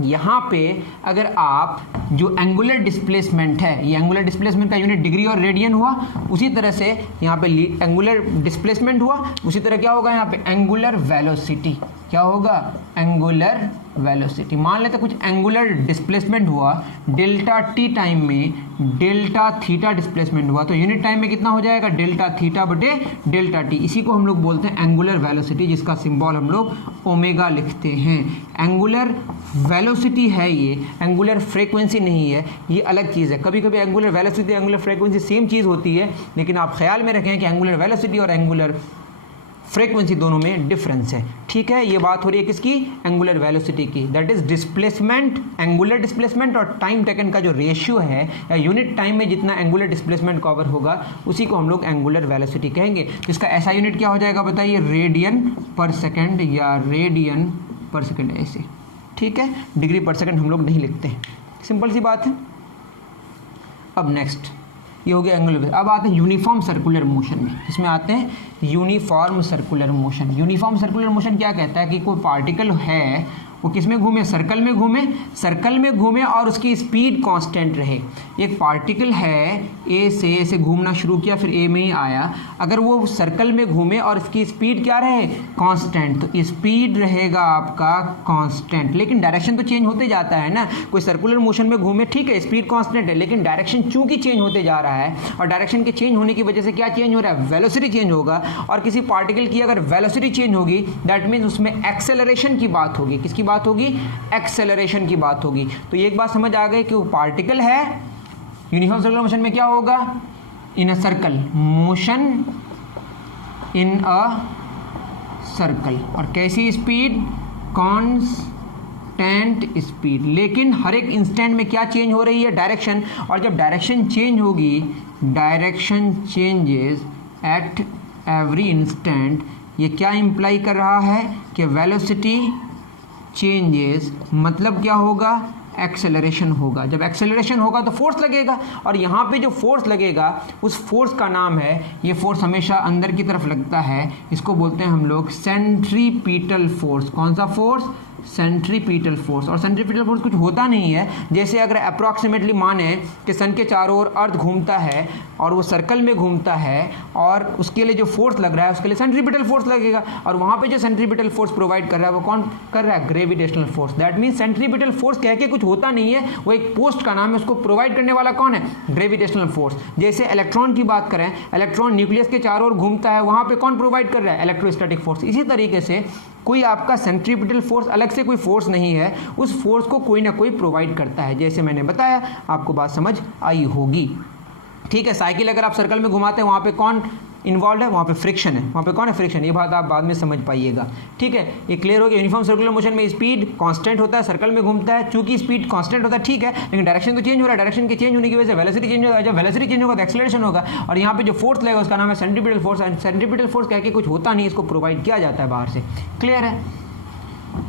यहाँ पे अगर आप जो एंगुलर डिस्प्लेसमेंट है, ये एंगुलर डिस्प्लेसमेंट का यूनिट डिग्री और रेडियन हुआ, उसी तरह से यहाँ पे एंगुलर डिस्प्लेसमेंट हुआ, उसी तरह क्या होगा यहाँ पे एंगुलर वेलोसिटी। क्या होगा, एंगुलर वेलोसिटी। मान लेते कुछ एंगुलर डिस्प्लेसमेंट हुआ डेल्टा टी टाइम में, डेल्टा थीटा डिस्प्लेसमेंट हुआ, तो यूनिट टाइम में कितना हो जाएगा, डेल्टा थीटा बटे डेल्टा टी। इसी को हम लोग बोलते हैं एंगुलर वेलोसिटी, जिसका सिंबल हम लोग ओमेगा लिखते हैं। एंगुलर वेलोसिटी है ये, एंगुलर फ्रीक्वेंसी नहीं है, ये अलग चीज़ है। कभी कभी angular velocity angular frequency same चीज़ होती है, लेकिन आप ख्याल में रखें कि एंगुलर वेलोसिटी और एंगुलर फ्रीक्वेंसी दोनों में डिफरेंस है। ठीक है, ये बात हो रही है किसकी, एंगुलर वेलोसिटी की। That is displacement, angular displacement और टाइम टेकन का जो रेशियो है, या यूनिट टाइम में जितना एंगुलर डिस्प्लेसमेंट कवर होगा, उसी को हम लोग एंगुलर वेलोसिटी कहेंगे। इसका ऐसा यूनिट क्या हो जाएगा बताइए, रेडियन पर सेकेंड या रेडियन पर सेकेंड ऐसे। ठीक है, डिग्री पर सेकेंड हम लोग नहीं लिखते हैं, सिंपल सी बात है। अब नेक्स्ट ये हो गया एंगुलर। अब आते हैं यूनिफॉर्म सर्कुलर मोशन में। इसमें आते हैं uniform circular motion. Uniform circular motion क्या कहता है कि कोई पार्टिकल है वो किस में घूमे, सर्कल में घूमे, सर्कल में घूमे और उसकी स्पीड कांस्टेंट रहे। एक पार्टिकल है ए से ऐसे घूमना शुरू किया, फिर ए में ही आया, अगर वो सर्कल में घूमे और इसकी स्पीड क्या रहे, कांस्टेंट, तो स्पीड रहेगा आपका कांस्टेंट, लेकिन डायरेक्शन तो चेंज होते जाता है ना। कोई सर्कुलर मोशन में घूमे, ठीक है, स्पीड कांस्टेंट है, लेकिन डायरेक्शन चूंकि चेंज होते जा रहा है, और डायरेक्शन के चेंज होने की वजह से क्या चेंज हो रहा है, वेलोसिटी चेंज होगा। और किसी पार्टिकल की अगर वेलोसिटी चेंज होगी, दैट मीन्स उसमें एक्सेलरेशन की बात होगी। किसकी बात होगी, एक्सेलरेशन की बात होगी। तो एक बात समझ आ गई कि वो पार्टिकल है, यूनिफॉर्म सर्कुलर मोशन में क्या होगा, in a circle, motion in a circle, और कैसी स्पीड, कांस्टेंट स्पीड। लेकिन हर एक इंस्टेंट में क्या चेंज हो रही है, डायरेक्शन। और जब डायरेक्शन चेंज होगी, direction changes at every instant, ये क्या इंप्लाई कर रहा है कि वेलोसिटी चेंजेस, मतलब क्या होगा, एक्सेलरेशन होगा। जब एक्सेलरेशन होगा तो फोर्स लगेगा, और यहाँ पे जो फोर्स लगेगा उस फोर्स का नाम है, ये फोर्स हमेशा अंदर की तरफ लगता है, इसको बोलते हैं हम लोग सेंट्रीपिटल फोर्स। कौन सा फोर्स, सेंट्रीपिटल फोर्स। और सेंट्रीपिटल फोर्स कुछ होता नहीं है, जैसे अगर अप्रॉक्सीमेटली माने कि सन के चारों ओर अर्थ घूमता है और वो सर्कल में घूमता है, और उसके लिए जो फोर्स लग रहा है उसके लिए सेंट्रीपिटल फोर्स लगेगा, और वहाँ पे जो सेंट्रीपिटल फोर्स प्रोवाइड कर रहा है वो कौन कर रहा है, gravitational force. That means centripetal force कह के कुछ होता नहीं है, वो एक पोस्ट का नाम है, उसको प्रोवाइड करने वाला कौन है, ग्रेविटेशनल फोर्स। जैसे इलेक्ट्रॉन की बात करें, इलेक्ट्रॉन न्यूक्लियस के चारों ओर घूमता है, वहाँ पे कौन प्रोवाइड कर रहा है, इलेक्ट्रोस्टैटिक फोर्स। इसी तरीके से कोई आपका सेंट्रीपिटल फोर्स अलग से कोई फोर्स नहीं है, उस फोर्स को कोई ना कोई प्रोवाइड करता है। जैसे मैंने बताया, आपको बात समझ आई होगी। ठीक है, साइकिल अगर आप सर्कल में घुमाते हैं, वहाँ पे कौन इन्वॉल्व है, वहाँ पे फ्रिक्शन है, वहाँ पे कौन है, फ्रिक्शन। ये बात आप बाद में समझ पाइएगा। ठीक है, ये क्लियर हो गया। यूनिफॉर्म सर्कुलर मोशन में स्पीड कांस्टेंट होता है, सर्कल में घूमता है, चूंकि स्पीड कांस्टेंट होता है, ठीक है, लेकिन डायरेक्शन तो चेंज हो रहा है, डायरेक्शन के चेंज होने की वजह से वेलोसिटी चेंज होगा, जब वेलोसिटी चेंज होगा तो एक्सेलरेशन होगा, और यहाँ पे जो फोर्स लगेगा उसका नाम है सेंट्रीपिटल फोर्स। सेंट्रीपिटल फोर्स कह के कुछ होता नहीं, इसको प्रोवाइड किया जाता है बाहर से। क्लियर है,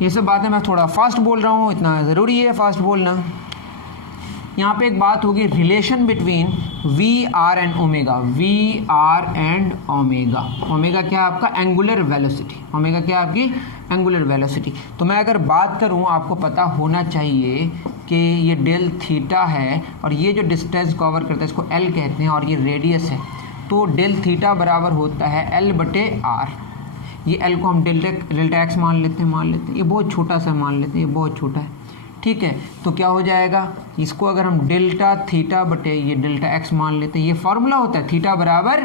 ये सब बातें मैं थोड़ा फास्ट बोल रहा हूँ, इतना ज़रूरी है फास्ट बोलना। यहाँ पे एक बात होगी, relation between v r and omega. V r and omega, omega क्या है आपका, एंगुलर वेलोसिटी। ओमेगा क्या है आपकी, एंगुलर वेलोसिटी। तो मैं अगर बात करूँ, आपको पता होना चाहिए कि ये डेल थीटा है, और ये जो डिस्टेंस कवर करता है इसको एल कहते हैं, और ये रेडियस है। तो डेल थीटा बराबर होता है एल बटे आर। ये एल को हम डेल्टा एक्स मान लेते हैं, ये बहुत छोटा सा मान लेते हैं, ये बहुत छोटा है। ठीक है, तो क्या हो जाएगा, इसको अगर हम डेल्टा थीटा बटे ये डेल्टा एक्स मान लेते हैं, ये फॉर्मूला होता है थीटा बराबर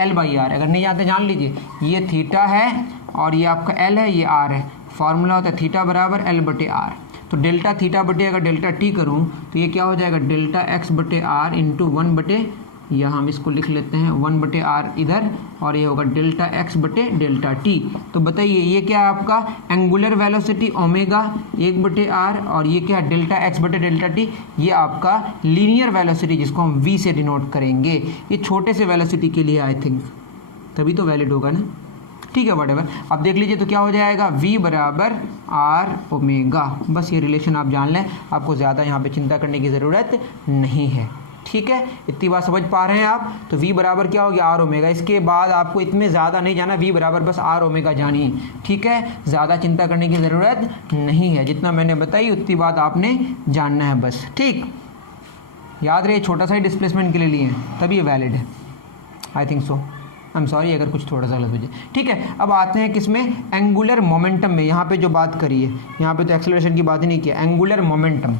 एल बाई आर। अगर नहीं जानते जान लीजिए, ये थीटा है और ये आपका एल है, ये आर है, फॉर्मूला होता है थीटा बराबर एल बटे आर। तो डेल्टा थीटा बटे अगर डेल्टा टी करूँ तो ये क्या हो जाएगा, डेल्टा एक्स बटे आर इंटू 1 बटे, या हम इसको लिख लेते हैं 1 बटे आर इधर, और ये होगा डेल्टा एक्स बटे डेल्टा टी। तो बताइए ये क्या है आपका एंगुलर वेलोसिटी ओमेगा 1 बटे आर, और ये क्या है डेल्टा एक्स बटे डेल्टा टी, ये आपका लीनियर वेलोसिटी जिसको हम वी से डिनोट करेंगे। ये छोटे से वेलोसिटी के लिए आई थिंक, तभी तो वैलिड होगा ना, ठीक है व्हाटएवर। अब देख लीजिए तो क्या हो जाएगा, v बराबर आर ओमेगा। बस ये रिलेशन आप जान लें, आपको ज़्यादा यहाँ पे चिंता करने की ज़रूरत नहीं है, ठीक है। इतनी बात समझ पा रहे हैं आप। तो v बराबर क्या हो गया, आर ओमेगा। इसके बाद आपको इतने ज़्यादा नहीं जाना, v बराबर बस आर ओमेगा जानिए, ठीक है। ज़्यादा चिंता करने की ज़रूरत नहीं है, जितना मैंने बताई उतनी बात आपने जानना है बस, ठीक। याद रहे छोटा सा ही डिस्प्लेसमेंट के लिए लिए हैं, तभी ये वैलिड है, I think so. I am sorry अगर कुछ थोड़ा सा गलत हो जाए, ठीक है। अब आते हैं किसमें, एंगुलर मोमेंटम में। यहाँ पे जो बात करी है, यहाँ पे तो एक्सेलरेशन की बात ही नहीं किया, एंगुलर मोमेंटम।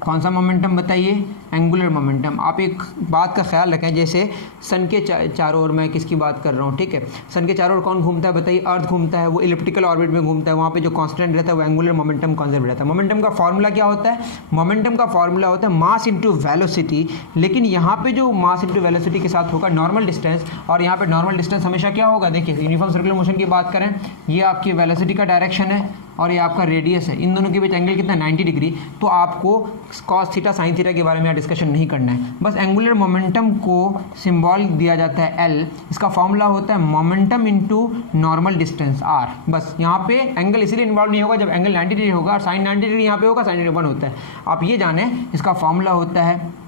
कौन सा मोमेंटम बताइए, एंगुलर मोमेंटम। आप एक बात का ख्याल रखें, जैसे सन के चारों ओर, मैं किसकी बात कर रहा हूँ, ठीक है। सन के चारों ओर कौन घूमता है बताइए, अर्थ घूमता है, वो इलिप्टिकल ऑर्बिट में घूमता है, वहाँ पे जो कांस्टेंट रहता है वो एंगुलर मोमेंटम कॉन्जर्व रहता है। मोमेंटम का फॉर्मूला क्या होता है, मोमेंटम का फॉर्मूला होता है मास इंटू वेलोसिटी, लेकिन यहाँ पे जो मास इंटू वेलोसिटी के साथ होगा नॉर्मल डिस्टेंस, और यहाँ पे नॉर्मल डिस्टेंस हमेशा क्या होगा, देखिए यूनिफॉर्म सर्कुलर मोशन की बात करें, ये आपकी वेलोसिटी का डायरेक्शन है और ये आपका रेडियस है, इन दोनों के बीच एंगल कितना 90 डिग्री। तो आपको कॉस थीटा साइन थीटा के बारे में यहाँ डिस्कशन नहीं करना है, बस एंगुलर मोमेंटम को सिंबल दिया जाता है एल, इसका फॉर्मूला होता है momentum into normal distance r. बस यहाँ पे एंगल इसलिए इन्वॉल्व नहीं होगा, जब एंगल 90 डिग्री होगा और साइन 90 डिग्री यहाँ पे होगा, साइन 1 होता है। आप ये जाने इसका फॉर्मूला होता है,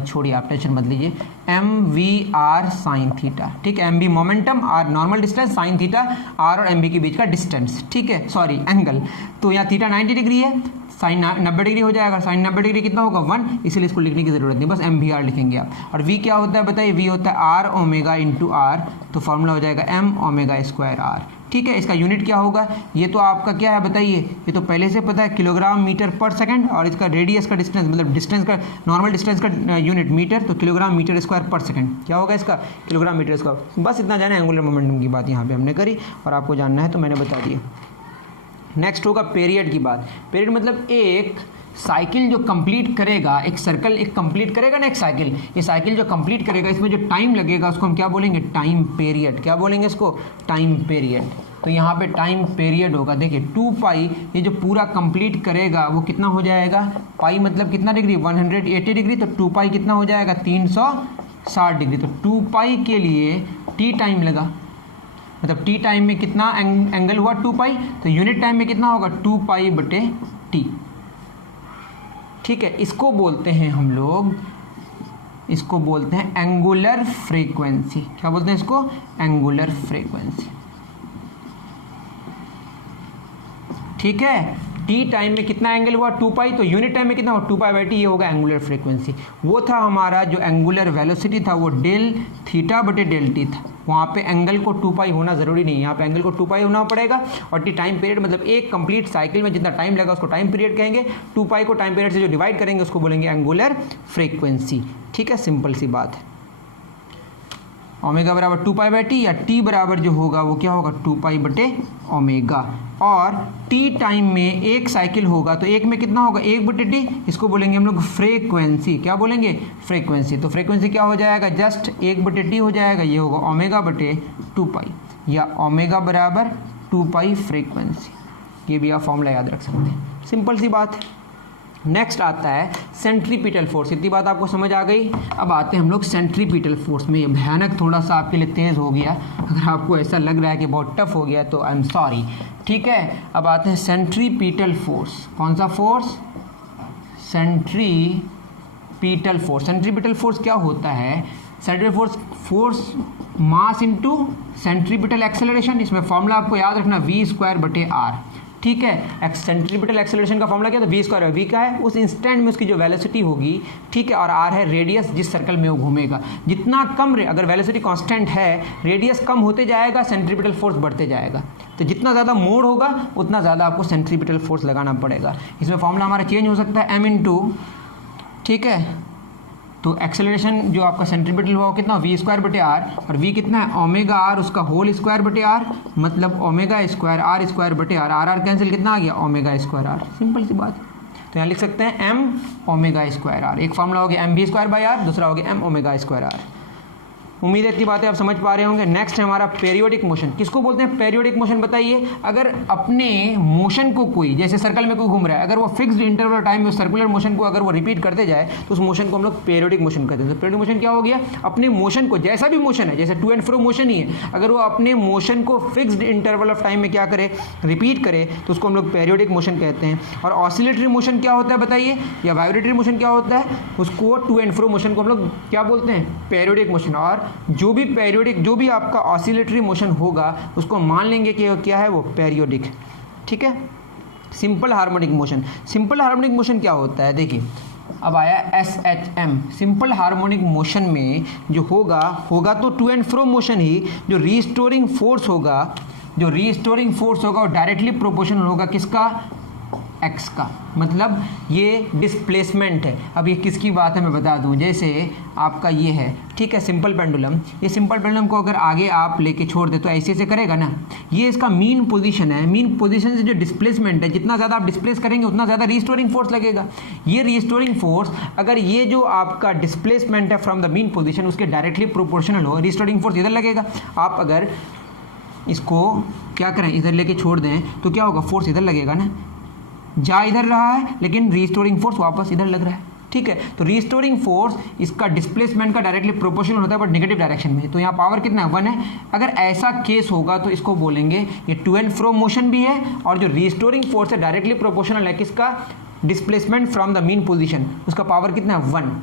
छोड़िए आप टेंशन मत लीजिए, m v r sine theta, ठीक है। M b momentum, r normal distance, sine theta r और एम बी के बीच का डिस्टेंस, ठीक है, सॉरी एंगल। तो यहाँ थीटा 90 डिग्री है, साइन 90 डिग्री हो जाएगा, साइन 90 डिग्री कितना होगा 1, इसलिए इसको लिखने की जरूरत नहीं, बस एम वी आर लिखेंगे आप। और वी क्या होता है बताइए, वी होता है आर ओमेगा इंटू आर, तो फॉर्मूला हो जाएगा एम ओमेगा स्क्वायर आर, ठीक है। इसका यूनिट क्या होगा, ये तो आपका क्या है बताइए, ये तो पहले से पता है किलोग्राम मीटर पर सेकंड, और इसका रेडियस का डिस्टेंस मतलब डिस्टेंस का नॉर्मल डिस्टेंस का यूनिट मीटर, तो किलोग्राम मीटर स्क्वायर पर सेकंड क्या होगा इसका, किलोग्राम मीटर स्क्वायर। बस इतना जाना, एंगुलर मोमेंटम की बात यहाँ पे हमने करी और आपको जानना है तो मैंने बता दिया। नेक्स्ट होगा पीरियड की बात। पीरियड मतलब एक साइकिल जो कंप्लीट करेगा, एक सर्कल एक कंप्लीट करेगा ना एक साइकिल, ये साइकिल जो कंप्लीट करेगा इसमें जो टाइम लगेगा उसको हम क्या बोलेंगे, टाइम पीरियड। क्या बोलेंगे इसको, टाइम पीरियड। तो यहाँ पे टाइम पीरियड होगा, देखिए 2 पाई, ये जो पूरा कंप्लीट करेगा वो कितना हो जाएगा, पाई मतलब कितना डिग्री 180 डिग्री, तो 2 पाई कितना हो जाएगा 360 डिग्री। तो 2 पाई के लिए टी टाइम लगा, मतलब टी टाइम में कितना एंगल हुआ 2 पाई, तो यूनिट टाइम में कितना होगा 2 पाई बटे टी, ठीक है। इसको बोलते हैं हम लोग, इसको बोलते हैं एंगुलर फ्रीक्वेंसी। क्या बोलते हैं इसको, एंगुलर फ्रीक्वेंसी, ठीक है। टी टाइम में कितना एंगल हुआ 2 पाई, तो यूनिट टाइम में कितना हुआ 2 पाई बाई टी, ये होगा एंगुलर फ्रीक्वेंसी। वो था हमारा जो एंगुलर वेलोसिटी था वो डेल थीटा बटे डेल टी था, वहाँ पे एंगल को 2 पाई होना ज़रूरी नहीं है, यहाँ पे एंगल को 2 पाई होना पड़ेगा। और टी टाइम पीरियड मतलब एक कंप्लीट साइकिल में जितना टाइम लगा उसको टाइम पीरियड कहेंगे, 2 पाई को टाइम पीरियड से जो डिवाइड करेंगे उसको बोलेंगे एंगुलर फ्रीक्वेंसी, ठीक है। सिंपल सी बात है। ओमेगा बराबर 2 पाई बाई टी, या टी बराबर जो होगा वो क्या होगा 2 पाई बटे ओमेगा। और टी टाइम में एक साइकिल होगा तो एक में कितना होगा 1 बटे टी, इसको बोलेंगे हम लोग फ्रीक्वेंसी। क्या बोलेंगे, फ्रीक्वेंसी। तो फ्रीक्वेंसी क्या हो जाएगा, जस्ट 1 बटे टी हो जाएगा, ये होगा ओमेगा बटे 2 पाई, या ओमेगा बराबर 2 पाई फ्रीक्वेंसी। ये भी आप फॉर्मूला याद रख सकते हैं, सिंपल सी बात। नेक्स्ट आता है सेंट्रीपिटल फोर्स। इतनी बात आपको समझ आ गई। अब आते हैं हम लोग सेंट्रीपिटल फोर्स में। ये भयानक थोड़ा सा आपके लिए तेज़ हो गया, अगर आपको ऐसा लग रहा है कि बहुत टफ हो गया तो आई एम सॉरी, ठीक है। अब आते हैं सेंट्रीपिटल फोर्स। कौन सा force, centripetal force. Centripetal force क्या होता है, centripetal force, force mass into centripetal acceleration. इसमें फॉर्मूला आपको याद रखना v स्क्वायर बटे आर, ठीक है। सेंट्रीपिटल एक्सेलरेशन का फॉर्मूला क्या था, वी स्क्वायर। वी का है उस इंस्टेंट में उसकी जो वेलोसिटी होगी, ठीक है, और आर है रेडियस जिस सर्कल में वो घूमेगा। जितना कम अगर वेलोसिटी कांस्टेंट है, रेडियस कम होते जाएगा, सेंट्रीपिटल फोर्स बढ़ते जाएगा। तो जितना ज़्यादा मोड़ होगा उतना ज़्यादा आपको सेंट्रीपिटल फोर्स लगाना पड़ेगा। इसमें फॉर्मूला हमारा चेंज हो सकता है m इंटू, ठीक है, तो एक्सेलरेशन जो आपका सेंट्रीपिटल हुआ वो कितना वी स्क्वायर बटे आर, और वी कितना है ओमेगा आर उसका होल स्क्वायर बटे आर, मतलब ओमेगा स्क्वायर आर स्क्वायर बटे आर, आर कैंसिल कितना आ गया ओमेगा स्क्वायर आर, सिंपल सी बात। तो यहाँ लिख सकते हैं एम ओमेगा स्क्वायर आर, एक फॉर्मूला हो गया m v square by r, दूसरा हो गया एम ओमेगा स्क्वायर आर। उम्मीद है इतनी बातें आप समझ पा रहे होंगे। नेक्स्ट है हमारा पेरियोडिक मोशन। किसको बोलते हैं पेरियोडिक मोशन बताइए? अगर अपने मोशन को कोई, जैसे सर्कल में कोई घूम रहा है, अगर वो फिक्स्ड इंटरवल टाइम में सर्कुलर मोशन को अगर वो रिपीट करते जाए तो उस मोशन को हम लोग पेरियोडिक मोशन कहते हैं। तो पेरियोडिक मोशन क्या हो गया? अपने मोशन को, जैसा भी मोशन है, जैसे टू एंड फ्रो मोशन ही है, अगर वो अपने मोशन को फिक्स्ड इंटरवल ऑफ टाइम में क्या करे, रिपीट करे, तो उसको हम लोग पेरियोडिक मोशन कहते हैं। और ऑसिलेटरी मोशन क्या होता है बताइए, या वाइब्रेटरी मोशन क्या होता है? उसको टू एंड फ्रो मोशन को हम लोग क्या बोलते हैं? Periodic motion. और जो भी आपका ऑसिलेटरी मोशन होगा उसको मान लेंगे कि क्या है, वो पेरियोडिक। ठीक है। Simple harmonic motion, simple harmonic motion क्या होता है? देखिए अब आया SHM। सिंपल हार्मोनिक मोशन में जो होगा तो टू एंड फ्रो मोशन ही, जो रीस्टोरिंग फोर्स होगा वो डायरेक्टली प्रोपोर्शनल होगा किसका? एक्स का। मतलब ये डिस्प्लेसमेंट है। अब ये किसकी बात है मैं बता दूं, जैसे आपका ये है, ठीक है, सिंपल पेंडुलम। ये सिंपल पेंडुलम को अगर आगे आप लेके छोड़ दे तो ऐसे करेगा ना, ये इसका मीन पोजीशन है। मीन पोजीशन से जो डिस्प्लेसमेंट है, जितना ज़्यादा आप डिस्प्लेस करेंगे उतना ज़्यादा रीस्टोरिंग फोर्स लगेगा। ये रीस्टोरिंग फोर्स अगर ये जो आपका डिस्प्लेसमेंट है फ्रॉम द मीन पोजीशन उसके डायरेक्टली प्रोपोर्शनल हो, रीस्टोरिंग फोर्स इधर लगेगा। आप अगर इसको क्या करें, इधर लेके छोड़ दें तो क्या होगा? फोर्स इधर लगेगा ना, जा इधर रहा है लेकिन रीस्टोरिंग फोर्स वापस इधर लग रहा है। ठीक है। तो रीस्टोरिंग फोर्स इसका डिस्प्लेसमेंट का डायरेक्टली प्रोपोर्शनल होता है बट नेगेटिव डायरेक्शन में। तो यहाँ पावर कितना है? 1 है। अगर ऐसा केस होगा तो इसको बोलेंगे ये टू एंड फ्रो मोशन भी है, और जो रीस्टोरिंग फोर्स है डायरेक्टली प्रोपोर्शनल है किसका? Displacement from the mean position. उसका पावर कितना है? 1।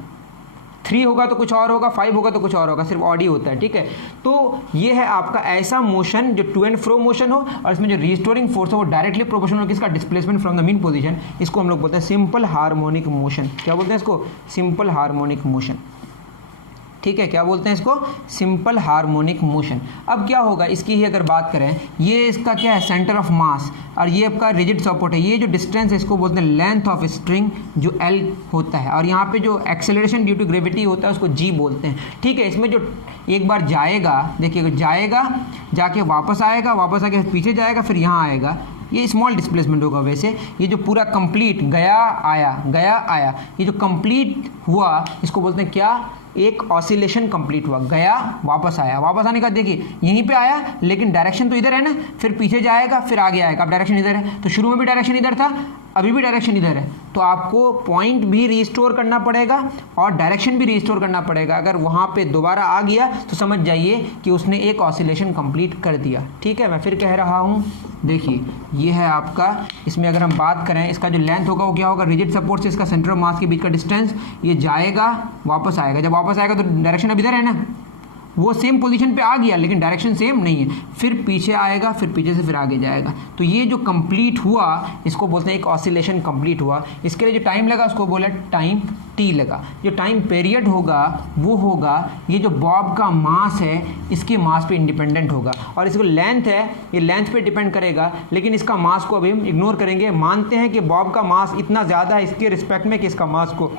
3 होगा तो कुछ और होगा, 5 होगा तो कुछ और होगा, सिर्फ ऑड ही होता है। ठीक है। तो ये है आपका ऐसा मोशन जो टू एंड फ्रो मोशन हो और इसमें जो रीस्टोरिंग फोर्स हो वो डायरेक्टली प्रोपोर्शनल हो किसका? Displacement from the mean position. इसको हम लोग बोलते हैं सिंपल हार्मोनिक मोशन। क्या बोलते हैं इसको? Simple harmonic motion. ठीक है। क्या बोलते हैं इसको? Simple harmonic motion. अब क्या होगा इसकी ही अगर बात करें, ये इसका क्या है? सेंटर ऑफ मास, और ये आपका रिजिड सपोर्ट है। ये जो डिस्टेंस है इसको बोलते हैं लेंथ ऑफ स्ट्रिंग, जो L होता है। और यहाँ पे जो एक्सेलरेशन ड्यू टू ग्रेविटी होता है उसको G बोलते हैं। ठीक है। इसमें जो एक बार जाएगा, देखिए जाएगा, जाके वापस आएगा, वापस आके पीछे जाएगा, फिर यहाँ आएगा, ये स्मॉल डिस्प्लेसमेंट होगा। वैसे ये जो पूरा कंप्लीट गया आया, ये जो कंप्लीट हुआ इसको बोलते हैं क्या? एक ऑसिलेशन कंप्लीट हुआ, गया वापस आया। वापस आने का देखिए यहीं पे आया लेकिन डायरेक्शन तो इधर है ना, फिर पीछे जाएगा, फिर आगे आएगा। अब डायरेक्शन इधर है, तो शुरू में भी डायरेक्शन इधर था, अभी भी डायरेक्शन इधर है, तो आपको पॉइंट भी रिस्टोर करना पड़ेगा और डायरेक्शन भी रिस्टोर करना पड़ेगा। अगर वहाँ पे दोबारा आ गया तो समझ जाइए कि उसने एक ऑसिलेशन कंप्लीट कर दिया। ठीक है। मैं फिर कह रहा हूँ, देखिए ये है आपका, इसमें अगर हम बात करें इसका जो लेंथ होगा वो क्या होगा? रिजिड सपोर्ट से इसका सेंटर ऑफ मास के बीच का डिस्टेंस, ये जाएगा वापस आएगा। जब वापस आएगा तो डायरेक्शन अब इधर है ना, वो सेम पोजीशन पे आ गया लेकिन डायरेक्शन सेम नहीं है, फिर पीछे आएगा, फिर पीछे से फिर आगे जाएगा। तो ये जो कंप्लीट हुआ इसको बोलते हैं एक ऑसिलेशन कंप्लीट हुआ। इसके लिए जो टाइम लगा उसको बोला टाइम T लगा। जो टाइम पीरियड होगा वो होगा ये जो बॉब का मास है इसके मास पे इंडिपेंडेंट होगा, और इसको लेंथ है ये लेंथ पे डिपेंड करेगा, लेकिन इसका मास को अभी हम इग्नोर करेंगे। मानते हैं कि बॉब का मास इतना ज़्यादा है इसके रिस्पेक्ट में कि इसका मास को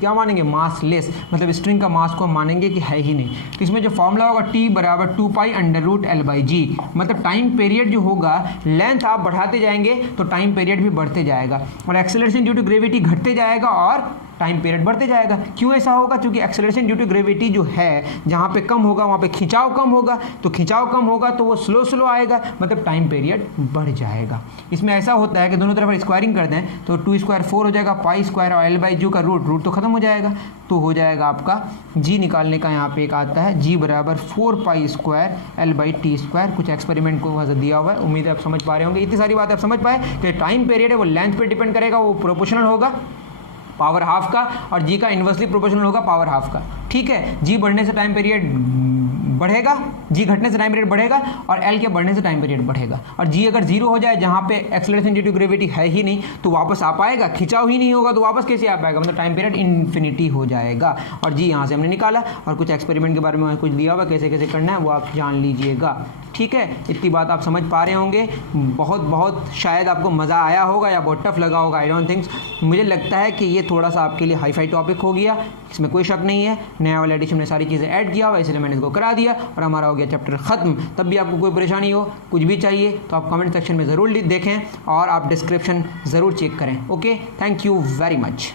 क्या मानेंगे? मास लेस, मतलब स्ट्रिंग का मास को हम मानेंगे कि है ही नहीं। तो इसमें जो फॉर्मूला होगा T बराबर 2π√L/G, मतलब टाइम पीरियड जो होगा, लेंथ आप बढ़ाते जाएंगे तो टाइम पीरियड भी बढ़ते जाएगा, और एक्सेलरेशन ड्यू टू ग्रेविटी घटते जाएगा और टाइम पीरियड बढ़ते जाएगा। क्यों ऐसा होगा? क्योंकि एक्सेलरेशन ड्यू टू ग्रेविटी जो है जहाँ पे कम होगा वहाँ पे खिंचाव कम होगा, तो खिंचाव कम होगा तो वो स्लो आएगा, मतलब टाइम पीरियड बढ़ जाएगा। इसमें ऐसा होता है कि दोनों तरफ स्क्वायरिंग कर दें तो 2 स्क्वायर 4 हो जाएगा, पाई स्क्वायर और L/G का रूट तो खत्म हो जाएगा, तो हो जाएगा आपका G निकालने का यहाँ पे एक आता है G बराबर 4π² L/T²। कुछ एक्सपेरिमेंट को वहाँ से दिया हुआ है, उम्मीद है आप समझ पा रहे होंगे। इतनी सारी बात आप समझ पाए कि टाइम पीरियड है वो लेंथ पे डिपेंड करेगा, वो प्रोपोर्शनल होगा पावर हाफ का, और G का इन्वर्सली प्रोपोर्शनल होगा पावर हाफ का। ठीक है। G बढ़ने से टाइम पीरियड बढ़ेगा, G घटने से टाइम पीरियड बढ़ेगा, और L के बढ़ने से टाइम पीरियड बढ़ेगा। और G अगर 0 हो जाए जहाँ पे एक्सेलरेशन ड्यू टू ग्रेविटी है ही नहीं तो वापस आ पाएगा, खिंचाव ही नहीं होगा तो वापस कैसे आ पाएगा? मतलब टाइम पीरियड इन्फिनिटी हो जाएगा। और G यहाँ से हमने निकाला, और कुछ एक्सपेरिमेंट के बारे में कुछ दिया हुआ कैसे कैसे करना है वो आप जान लीजिएगा। ठीक है, इतनी बात आप समझ पा रहे होंगे। बहुत बहुत शायद आपको मज़ा आया होगा या बहुत टफ लगा होगा, आई डोंट थिंक। मुझे लगता है कि ये थोड़ा सा आपके लिए हाई फाई टॉपिक हो गया, इसमें कोई शक नहीं है। नया वाला एडिशन में सारी चीज़ें ऐड किया हुआ, इसलिए मैंने इसको करा दिया और हमारा हो गया चैप्टर ख़त्म। तब भी आपको कोई परेशानी हो, कुछ भी चाहिए तो आप कमेंट सेक्शन में ज़रूर देखें और आप डिस्क्रिप्शन ज़रूर चेक करें। Okay, thank you very much.